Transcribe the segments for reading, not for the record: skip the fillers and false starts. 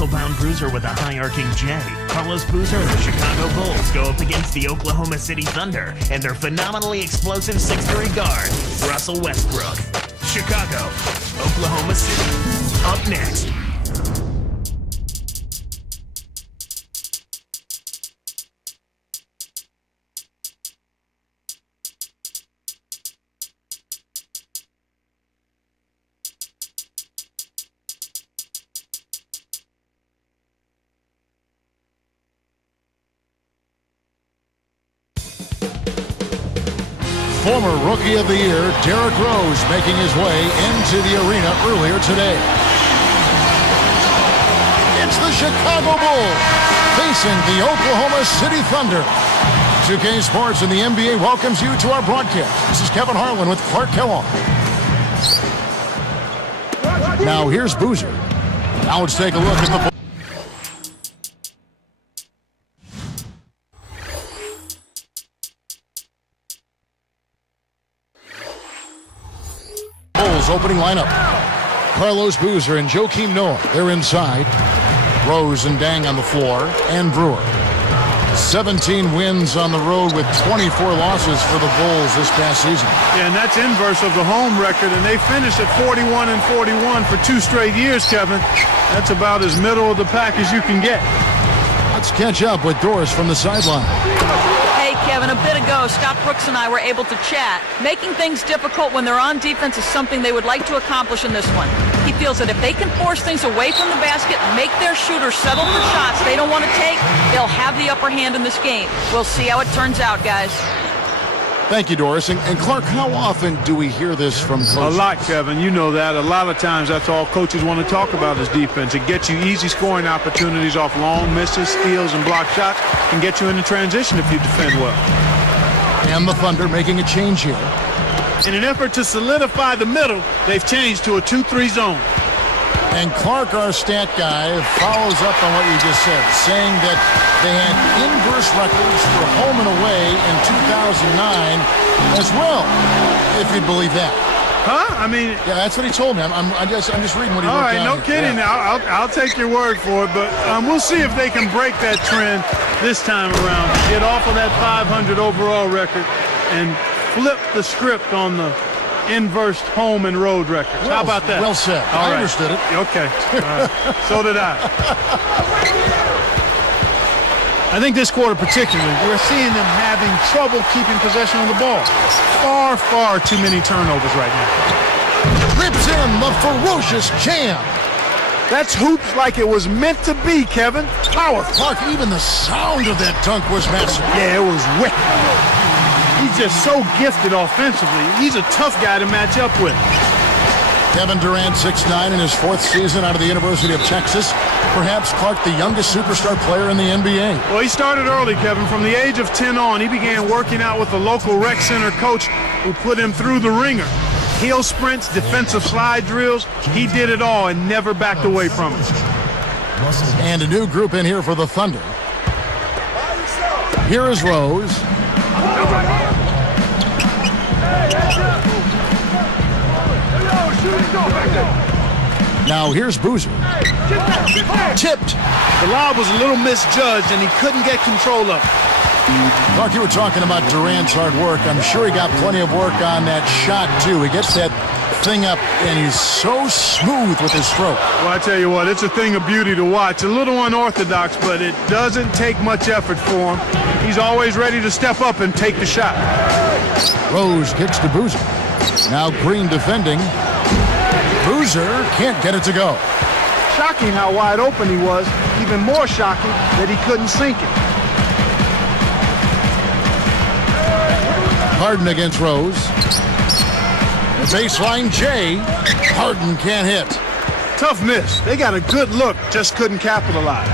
muscle-bound bruiser with a high-arcing J. Carlos Boozer and the Chicago Bulls go up against the Oklahoma City Thunder and their phenomenally explosive 6'3" guard, Russell Westbrook. Chicago, Oklahoma City. Up next. Former Rookie of the Year, Derrick Rose, making his way into the arena earlier today. It's the Chicago Bulls facing the Oklahoma City Thunder. 2K Sports and the NBA welcomes you to our broadcast. This is Kevin Harlan with Clark Kellogg. Now here's Boozer. Now let's take a look at the opening lineup. Carlos Boozer and Joakim Noah, they're inside. Rose and Dang on the floor, and Brewer. 17 wins on the road with 24 losses for the Bulls this past season. Yeah, and that's inverse of the home record, and they finished at 41-41 for 2 straight years, Kevin. That's about as middle of the pack as you can get. Let's catch up with Doris from the sideline. Hey, Kevin, a bit ago, Scott Brooks and I were able to chat. Making things difficult when they're on defense is something they would like to accomplish in this one. He feels that if they can force things away from the basket, make their shooters settle for shots they don't want to take, they'll have the upper hand in this game. We'll see how it turns out, guys. Thank you, Doris. And Clark, how often do we hear this from coaches? A lot, Kevin. You know that. A lot of times that's all coaches want to talk about is defense. It gets you easy scoring opportunities off long misses, steals, and block shots. Can get you into transition if you defend well. And the Thunder making a change here. In an effort to solidify the middle, they've changed to a 2-3 zone. And Clark, our stat guy, follows up on what you just said, saying that they had inverse records for home and away in 2009 as well, if you'd believe that. Huh? I mean... Yeah, that's what he told me. I'm just reading what he wrote down. All right, no kidding. Yeah. I'll take your word for it, but we'll see if they can break that trend this time around. Get off of that 500 overall record and flip the script on the inversed home and road records. How about that? Well said. I understood it. Okay. So did I. I think this quarter particularly, we're seeing them having trouble keeping possession of the ball. Far, far too many turnovers right now. Rips in the ferocious jam. That's hoops like it was meant to be, Kevin. Power. Clark, even the sound of that dunk was massive. Yeah, it was wicked. He's just so gifted offensively. He's a tough guy to match up with. Kevin Durant, 6'9", in his 4th season out of the University of Texas. Perhaps, Clark, the youngest superstar player in the NBA. Well, he started early, Kevin. From the age of 10 on, he began working out with the local rec center coach who put him through the ringer. Heel sprints, defensive slide drills. He did it all and never backed away from it. And a new group in here for the Thunder. Here is Rose. Now here's Boozer. Tipped. The lob was a little misjudged and he couldn't get control of it. Clark, you were talking about Durant's hard work. I'm sure he got plenty of work on that shot too. He gets that thing up and he's so smooth with his stroke. Well, I tell you what, it's a thing of beauty to watch. A little unorthodox, but it doesn't take much effort for him. He's always ready to step up and take the shot. Rose kicks to Boozer. Now Green defending. Boozer can't get it to go. Shocking how wide open he was. Even more shocking that he couldn't sink it. Harden against Rose. The baseline J. Harden can't hit. Tough miss. They got a good look, just couldn't capitalize.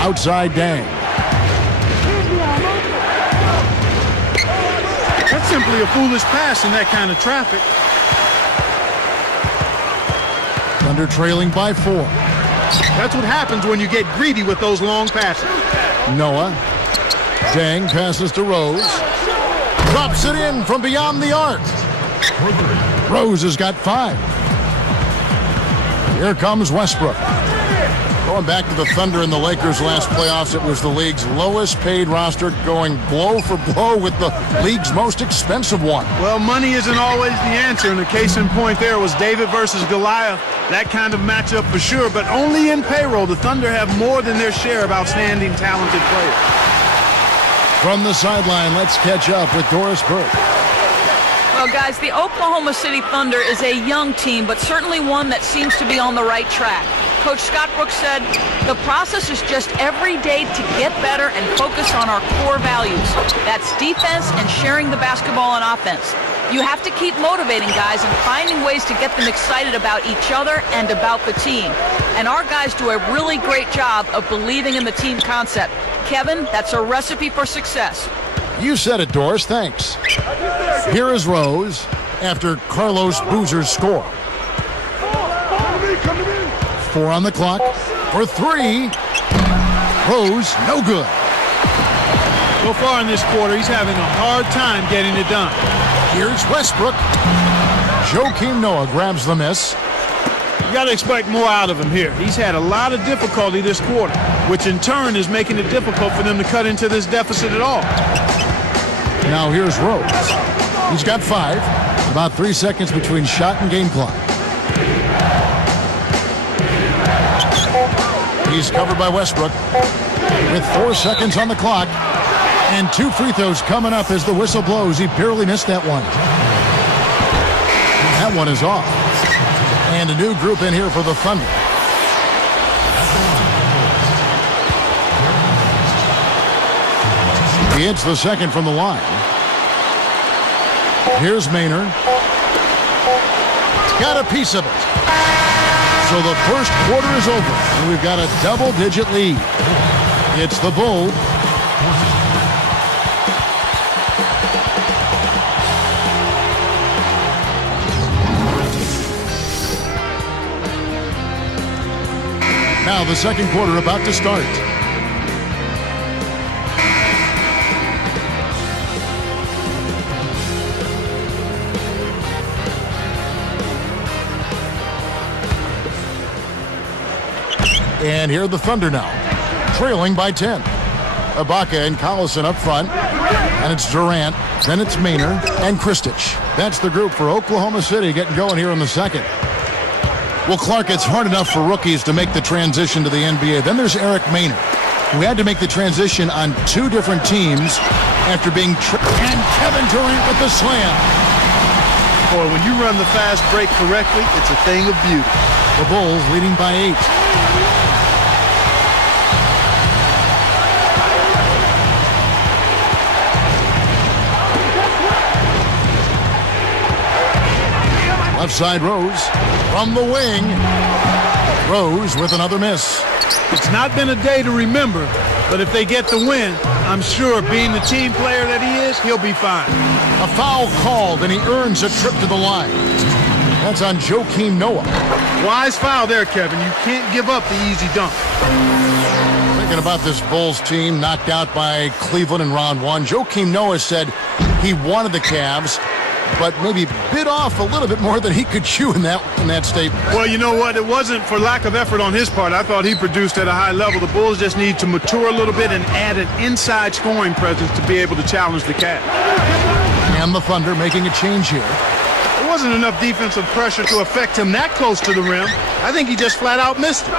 Outside Dang. That's simply a foolish pass in that kind of traffic. Thunder trailing by 4. That's what happens when you get greedy with those long passes. Noah. Dang passes to Rose. Drops it in from beyond the arc. Rose has got 5. Here comes Westbrook. Going back to the Thunder and the Lakers last playoffs, it was the league's lowest paid roster, going blow for blow with the league's most expensive one. Well, money isn't always the answer, and the case in point there was David versus Goliath. That kind of matchup for sure, but only in payroll. The Thunder have more than their share of outstanding, talented players. From the sideline, let's catch up with Doris Burke. Well, guys, the Oklahoma City Thunder is a young team, but certainly one that seems to be on the right track. Coach Scott Brooks said, the process is just every day to get better and focus on our core values. That's defense and sharing the basketball on offense. You have to keep motivating guys and finding ways to get them excited about each other and about the team. And our guys do a really great job of believing in the team concept. Kevin, that's a recipe for success. You said it, Doris. Thanks. Here is Rose after Carlos Boozer's score. 4 on the clock for 3. Rose, no good. So far in this quarter, he's having a hard time getting it done. Here's Westbrook. Joakim Noah grabs the miss. You got to expect more out of him here. He's had a lot of difficulty this quarter, which in turn is making it difficult for them to cut into this deficit at all. Now here's Rose. He's got 5. About 3 seconds between shot and game clock. He's covered by Westbrook with 4 seconds on the clock. And 2 free throws coming up as the whistle blows. He barely missed that one. That one is off. And a new group in here for the Thunder. He hits the second from the line. Here's Maynard. Got a piece of it. So the first quarter is over, and we've got a double-digit lead. It's the Bulls. Now the second quarter about to start. And here are the Thunder now, trailing by 10. Ibaka and Collison up front, and it's Durant, then it's Maynard and Kristich. That's the group for Oklahoma City getting going here in the second. Well, Clark, it's hard enough for rookies to make the transition to the NBA. Then there's Eric Maynard, who had to make the transition on 2 different teams after being and Kevin Durant with the slam. Boy, when you run the fast break correctly, it's a thing of beauty. The Bulls leading by 8. Left side Rose from the wing. Rose with another miss. It's not been a day to remember, but if they get the win, I'm sure being the team player that he is, he'll be fine. A foul called, and he earns a trip to the line. That's on Joakim Noah. Wise foul there, Kevin. You can't give up the easy dunk. Thinking about this Bulls team knocked out by Cleveland in round 1, Joakim Noah said he wanted the Cavs, but maybe bit off a little bit more than he could chew in that statement. Well, you know what? It wasn't for lack of effort on his part. I thought he produced at a high level. The Bulls just need to mature a little bit and add an inside scoring presence to be able to challenge the Cavs. And the Thunder making a change here. There wasn't enough defensive pressure to affect him that close to the rim. I think he just flat out missed it.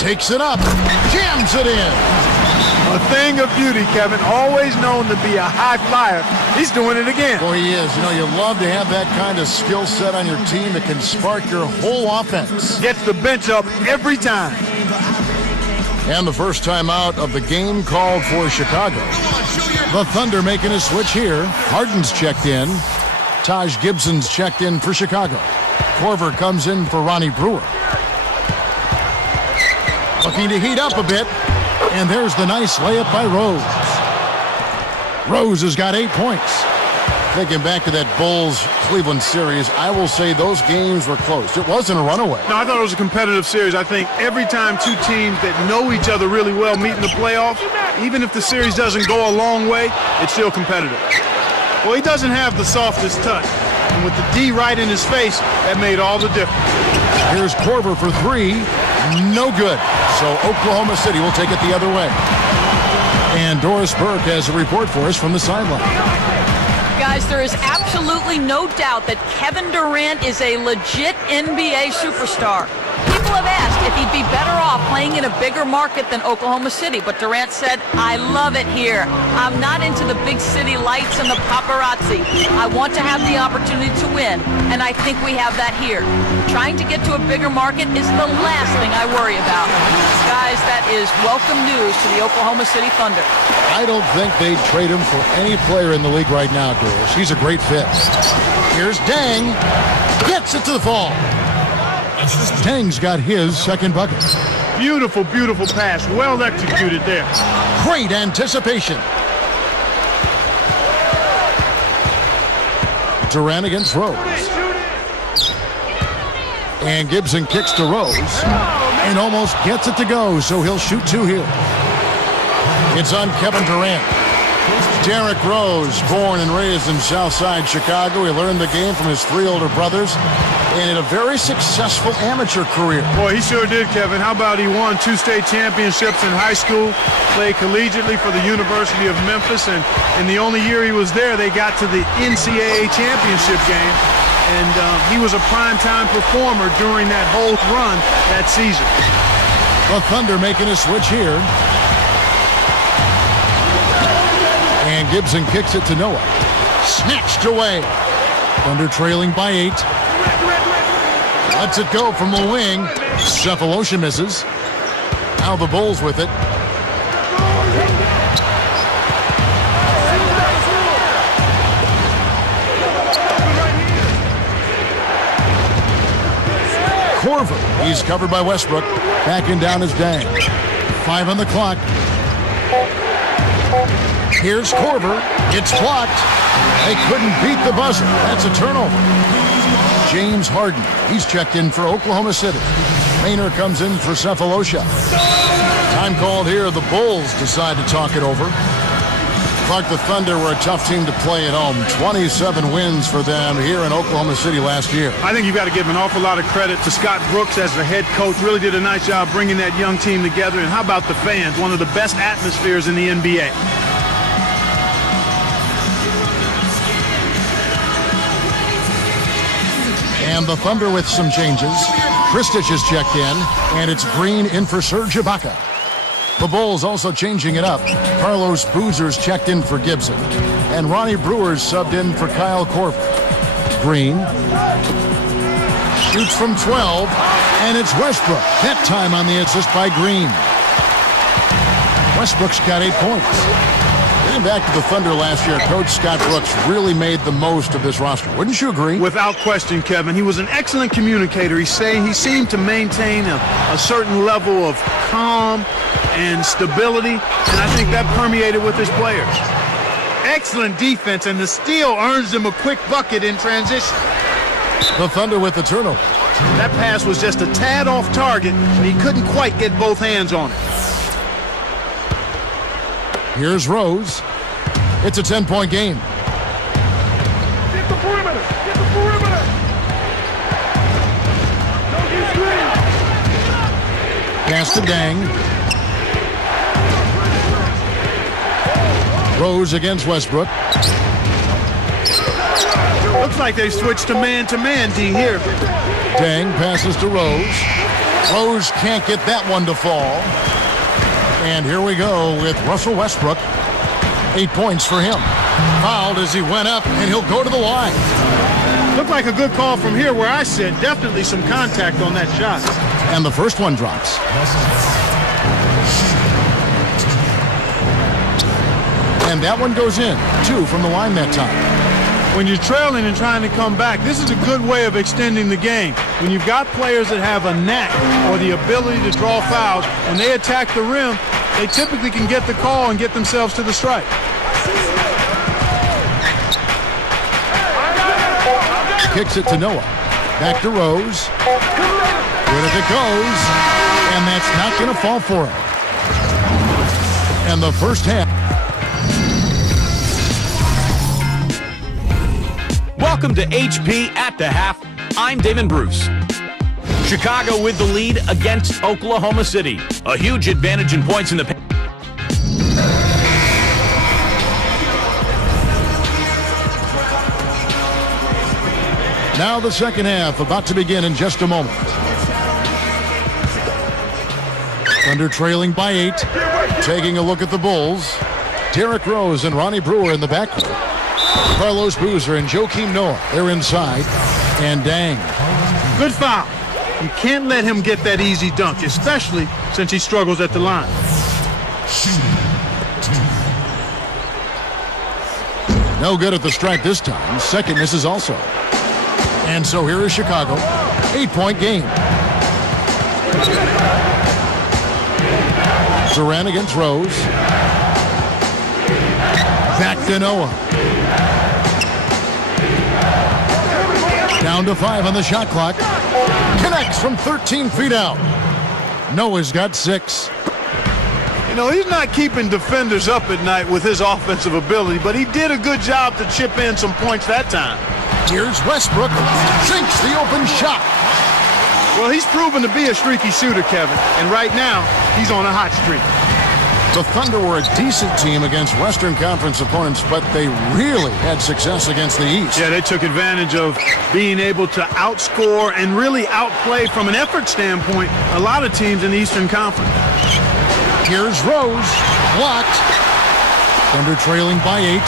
Takes it up, jams it in. A thing of beauty, Kevin. Always known to be a high flyer. He's doing it again. Boy, he is. You know, you love to have that kind of skill set on your team that can spark your whole offense. Gets the bench up every time. And the first time out of the game called for Chicago. The Thunder making a switch here. Harden's checked in. Taj Gibson's checked in for Chicago. Korver comes in for Ronnie Brewer. Looking to heat up a bit. And there's the nice layup by Rose. Rose has got 8 points. Thinking back to that Bulls-Cleveland series, I will say those games were close. It wasn't a runaway. No, I thought it was a competitive series. I think every time 2 teams that know each other really well meet in the playoffs, even if the series doesn't go a long way, it's still competitive. Well, he doesn't have the softest touch. And with the D right in his face, that made all the difference. Here's Korver for three. No good. So Oklahoma City will take it the other way. And Doris Burke has a report for us from the sideline. Guys, there is absolutely no doubt that Kevin Durant is a legit NBA superstar. People have asked if he'd be better off playing in a bigger market than Oklahoma City, but Durant said, I love it here. I'm not into the big city lights and the paparazzi. I want to have the opportunity to win, and I think we have that here. Trying to get to a bigger market is the last thing I worry about. Guys, that is welcome news to the Oklahoma City Thunder. I don't think they'd trade him for any player in the league right now, Doris. He's a great fit. Here's Dang. Gets it to the fall. Dang's got his second bucket. Beautiful, beautiful pass. Well executed there. Great anticipation. Durant against Rose. And Gibson kicks to Rose and almost gets it to go, so he'll shoot two here. It's on Kevin Durant. Derrick Rose, born and raised in Southside Chicago. He learned the game from his three older brothers and had a very successful amateur career. Boy, he sure did, Kevin. How about he won 2 state championships in high school, played collegiately for the University of Memphis, and in the only year he was there, they got to the NCAA championship game, and he was a primetime performer during that whole run that season. The Thunder making a switch here. And Gibson kicks it to Noah. Snatched away. Thunder trailing by 8. Lets it go from the wing. Cephalosha misses. Now the Bulls with it. Korver. He's covered by Westbrook. Backing down is Dang. 5 on the clock. Here's Korver. It's blocked. They couldn't beat the buzzer. That's a turnover. James Harden. He's checked in for Oklahoma City. Maynard comes in for Cephalosha. Time called here. The Bulls decide to talk it over. Clark, the Thunder were a tough team to play at home. 27 wins for them here in Oklahoma City last year. I think you've got to give an awful lot of credit to Scott Brooks as the head coach. Really did a nice job bringing that young team together. And how about the fans? One of the best atmospheres in the NBA. And the Thunder with some changes. Kristich is checked in, and it's Green in for Serge Ibaka. The Bulls also changing it up. Carlos Boozer's checked in for Gibson, and Ronnie Brewer's subbed in for Kyle Korver. Green shoots from 12, and it's Westbrook. That time on the assist by Green. Westbrook's got 8 points. Getting back to the Thunder last year, Coach Scott Brooks really made the most of this roster. Wouldn't you agree? Without question, Kevin. He was an excellent communicator. He seemed to maintain a certain level of calm and stability, and I think that permeated with his players. Excellent defense, and the steal earns him a quick bucket in transition. The Thunder with the turnover. That pass was just a tad off target, and he couldn't quite get both hands on it. Here's Rose. It's a 10-point game. Get the perimeter! Get the perimeter! Pass to Dang. Rose against Westbrook. Looks like they switched to man-to-man, D, here. Dang passes to Rose. Rose can't get that one to fall. And here we go with Russell Westbrook. 8 points for him. Fouled as he went up, and he'll go to the line. Looked like a good call from here where I sit. Definitely some contact on that shot. And the first one drops. And that one goes in. 2 from the line that time. When you're trailing and trying to come back, this is a good way of extending the game. When you've got players that have a knack or the ability to draw fouls, when they attack the rim, they typically can get the call and get themselves to the strike. Kicks it to Noah. Back to Rose. Good if it goes. And that's not going to fall for him. And the first half. Welcome to HP at the half. I'm Damon Bruce. Chicago with the lead against Oklahoma City. A huge advantage in points in the paint. Now the second half about to begin in just a moment. Thunder trailing by 8. Taking a look at the Bulls. Derrick Rose and Ronnie Brewer in the backcourt. Carlos Boozer and Joakim Noah, they're inside. And Dang. Good foul. You can't let him get that easy dunk, especially since he struggles at the line. No good at the stripe this time. Second misses also. And so here is Chicago. 8-point game. Durant against Rose. Back to Noah. Down to 5 on the shot clock. Connects from 13 feet out. Noah's got 6. You know, he's not keeping defenders up at night with his offensive ability, but he did a good job to chip in some points that time. Here's Westbrook. Sinks the open shot. Well, he's proven to be a streaky shooter, Kevin, and right now, he's on a hot streak. The Thunder were a decent team against Western Conference opponents, but they really had success against the East. Yeah, they took advantage of being able to outscore and really outplay from an effort standpoint a lot of teams in the Eastern Conference. Here's Rose. Blocked. Thunder trailing by 8.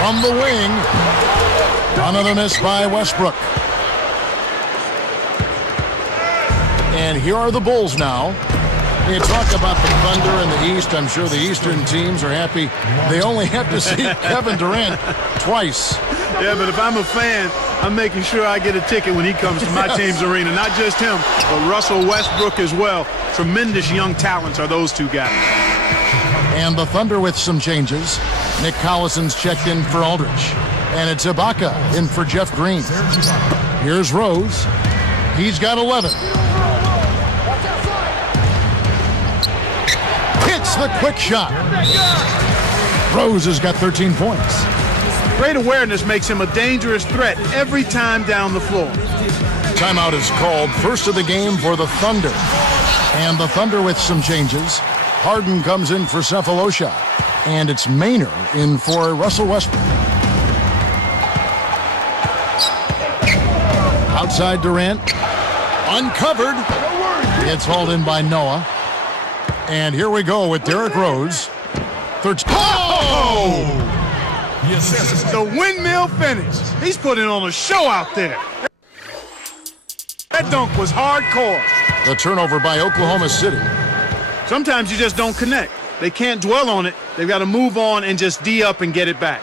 From the wing. Another miss by Westbrook. And here are the Bulls now. You talk about the Thunder in the East. I'm sure the Eastern teams are happy. They only have to see Kevin Durant twice. Yeah, but if I'm a fan, I'm making sure I get a ticket when he comes to my team's arena. Not just him, but Russell Westbrook as well. Tremendous young talents are those two guys. And the Thunder with some changes. Nick Collison's checked in for Aldridge. And it's Ibaka in for Jeff Green. Here's Rose. He's got 11. Hits the quick shot. Rose has got 13 points. Great awareness makes him a dangerous threat every time down the floor. Timeout is called. First of the game for the Thunder. And the Thunder with some changes. Harden comes in for Cephalosha. And it's Maynard in for Russell Westbrook. Outside Durant. Uncovered. It's hauled in by Noah. And here we go with Derrick Rose. Oh! Yes. The windmill finish. He's putting on a show out there. That dunk was hardcore. The turnover by Oklahoma City. Sometimes you just don't connect. They can't dwell on it. They've got to move on and just D up and get it back.